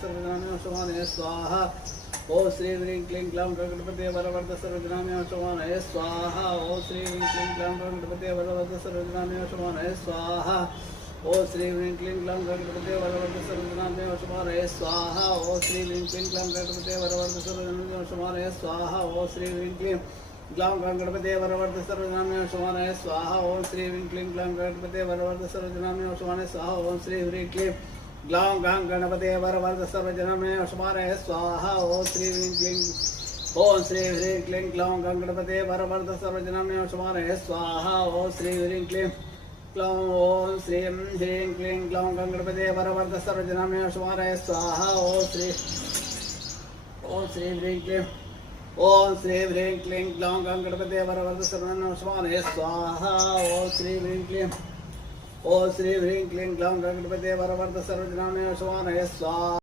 सर्वजनामे शोभानये स्वाहा। ओम श्री ह्रीं क्लीं ग्लौं गणपते वरवर्ध सर्वजनामे शोभानये स्वाहा। ओम श्री ह्रीं क्लीं ग्लौं गणपते वरवर्ध सर्वजनामे शोभानये स्वाहा। ओम श्री ह्रीं क्लीं ग्लौं गणपते वरवर्ध सर्वजनामे शोभानये स्वाहा। ओम श्री ह्रीं क्लीं ग्लौं गणपते वरवर्ध सर्वजनामे शोभानये स्वाहा। ओम श्री ह्रीं क्लीं ग्लौं गणपते वरवर्ध सर्वजनामे शोभानये स्वाहा। ओम श्री ह्रीं क्लीं ग्लौं गणपते वरवर्ध सर्वजनामे शोभानये स्वाहा। ओम श्री ह्रीं क्लीं ग्लौं गणपते वरवर्ध सर्वजनामे शोभानये स्वाहा। ओम श्री ह्रीं क्लीं ग्लौं गणपते वरवर्ध सर्वजनामे शोभानये स्वाहा। ओम श्री ह्रीं क्लीं ग्लौं ओम श्री ह्रीं क्लीं ग्लौं गणपते वरवर्ध सर्वजनामे शोभानये स्वाहा। ओम श्री ह्रीं क्लीं ग्लौं गणपते वरवर्ध सर्वजनामे शोभानये स्वाहा। ओम श्री ह्रीं क्लीं ग्लौं गणपते वरवर्ध सर्वजनामे शोभानये स्वाहा।